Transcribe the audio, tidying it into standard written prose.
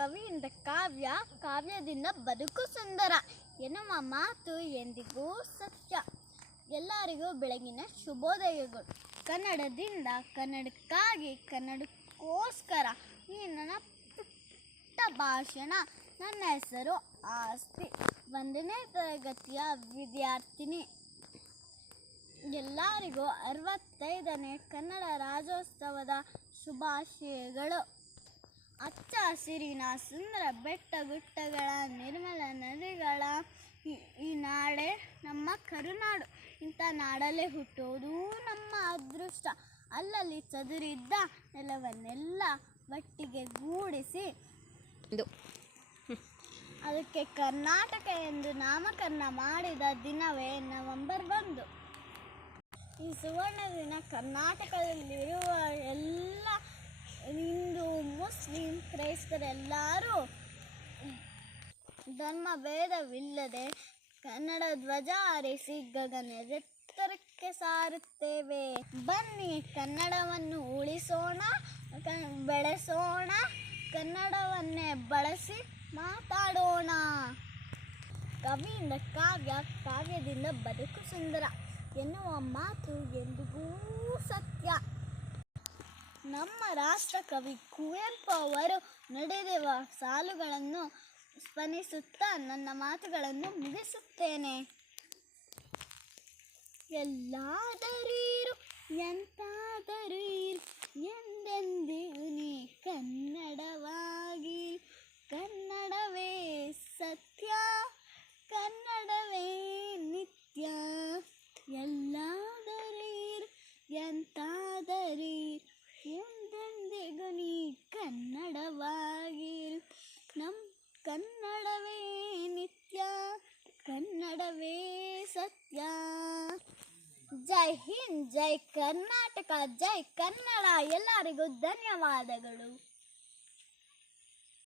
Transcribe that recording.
ಕವಿಯಿಂದ ಕಾವ್ಯ, ಕಾವ್ಯದಿಂದ ಬದುಕು ಸುಂದರ ಎನ್ನುವ ಮಾತು ಎಂದಿಗೂ ಸತ್ಯ. ಎಲ್ಲರಿಗೂ ಬೆಳಗಿನ ಶುಭೋದಯಗಳು. ಕನ್ನಡದಿಂದ, ಕನ್ನಡಕ್ಕಾಗಿ, ಕನ್ನಡಕ್ಕೋಸ್ಕರ ಈ ನನ್ನ ಪುಟ್ಟ ಭಾಷಣ. ನನ್ನ ಹೆಸರು ಆಸ್ತಿ, 1ನೇ ತರಗತಿಯ ವಿದ್ಯಾರ್ಥಿನಿ. ಎಲ್ಲರಿಗೂ 65ನೇ ಕನ್ನಡ ರಾಜ್ಯೋತ್ಸವದ ಶುಭಾಶಯಗಳು. ಹಚ್ಚ ಹಸಿರಿನ ಸುಂದರ ಬೆಟ್ಟ ಗುಡ್ಡಗಳ, ನಿರ್ಮಲ ನದಿಗಳ ಈ ನಾಡೆ ನಮ್ಮ ಕರುನಾಡು. ಇಂಥ ನಾಡಲ್ಲೇ ಹುಟ್ಟೋದು ನಮ್ಮ ಅದೃಷ್ಟ. ಅಲ್ಲಲ್ಲಿ ಚದುರಿದ್ದ ನೆಲವನ್ನೆಲ್ಲ ಒಟ್ಟಿಗೆ ಗೂಡಿಸಿ ಅದಕ್ಕೆ ಕರ್ನಾಟಕ ಎಂದು ನಾಮಕರಣ ಮಾಡಿದ ದಿನವೇ ನವೆಂಬರ್ 1. ಈ ಸುವರ್ಣ ದಿನ ಕರ್ನಾಟಕದಲ್ಲಿರುವ ಎಲ್ಲ ಹಿಂದೂ, ಮುಸ್ಲಿಂ, ಕ್ರೈಸ್ತರೆಲ್ಲರೂ ಧರ್ಮ ಭೇದವಿಲ್ಲದೆ ಕನ್ನಡ ಧ್ವಜ ಹಾರಿಸಿ ಗಗನದೆತ್ತರಕ್ಕೆ ಸಾರುತ್ತೇವೆ. ಬನ್ನಿ ಕನ್ನಡವನ್ನು ಉಳಿಸೋಣ, ಬೆಳೆಸೋಣ, ಕನ್ನಡವನ್ನೇ ಬಳಸಿ ಮಾತಾಡೋಣ. ಕವಿಯಿಂದ ಕಾವ್ಯ, ಕಾವ್ಯದಿಂದ ಬದುಕು ಸುಂದರ ಎನ್ನುವ ಮಾತು ಎಂದಿಗೂ ಸತ್ಯ. ನಮ್ಮ ರಾಷ್ಟ್ರಕವಿ ಕುವೆಂಪು ಅವರು ನುಡಿದಿರುವ ಸಾಲುಗಳನ್ನು ಸ್ಮರಿಸುತ್ತಾ ನನ್ನ ಮಾತುಗಳನ್ನು ಮುಗಿಸುತ್ತೇನೆ. ಎಲ್ಲಾದರೀರು ಎಂತಾದರೀರು ಎಂದೆಂದಿಗೂ ನೀ ಕನ್ನಡವಾಗಿ, ಕನ್ನಡವೇ ಸತ್ಯ, ಕನ್ನಡವೇ ನಿತ್ಯ. ಎಲ್ಲಾದರೀರು ಎಂತಾದರೀರು ಎಂದೆಂದಿಗೂ ನೀ ಕನ್ನಡವಾಗಿರು, ನಮ್ಮ ಕನ್ನಡವೇ ನಿತ್ಯ, ಕನ್ನಡವೇ ಸತ್ಯ. ಜೈ ಹಿಂದ್, ಜೈ ಕರ್ನಾಟಕ, ಜೈ ಕನ್ನಡ. ಎಲ್ಲರಿಗೂ ಧನ್ಯವಾದಗಳು.